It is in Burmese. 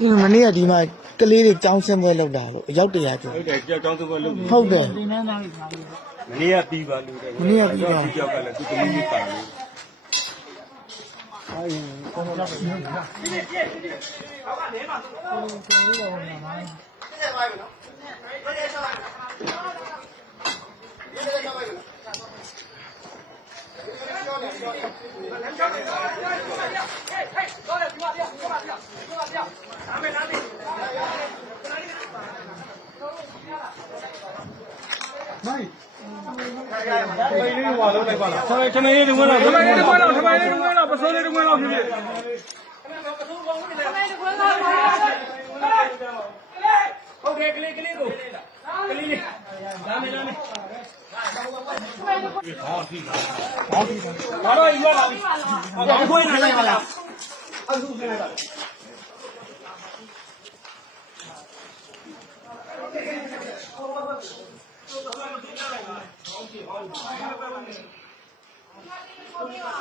အင်းမနေ့ကဒီမှာကလေးတွေကြောင်းဆင်းပွဲလောက်တာလို့အရောက်တရာကျော်ဟုတ်တယ်ကြောက်ကြောင်းသဘောလုပ်နေဟုတ်တယ်ဒီနေ့သားပြီးပါပြီမနေ့ကပြီးပါလို့တယ်မနေ့ကပြီးပါကြောက်ကလည်းသူကလေးကြီးပါလို့ထမင်းထ မင်းလေးတစ်ဝက်လောက်ထမင်းလေးတစ်ဝက်လောက်ထမင်းလေးတစ်ဝက်လောက်ပစိုးလေးတစ်ဝက်လောက်ဖြစ်ဖြစ်ဟုတ်တယ်ကလေးကလေးကိုကလေးလေးလာမယ်လာမယ်ဘာတော့ရွက်လာပြီဘာခွေးနေလိုက်ပါလားက হয় না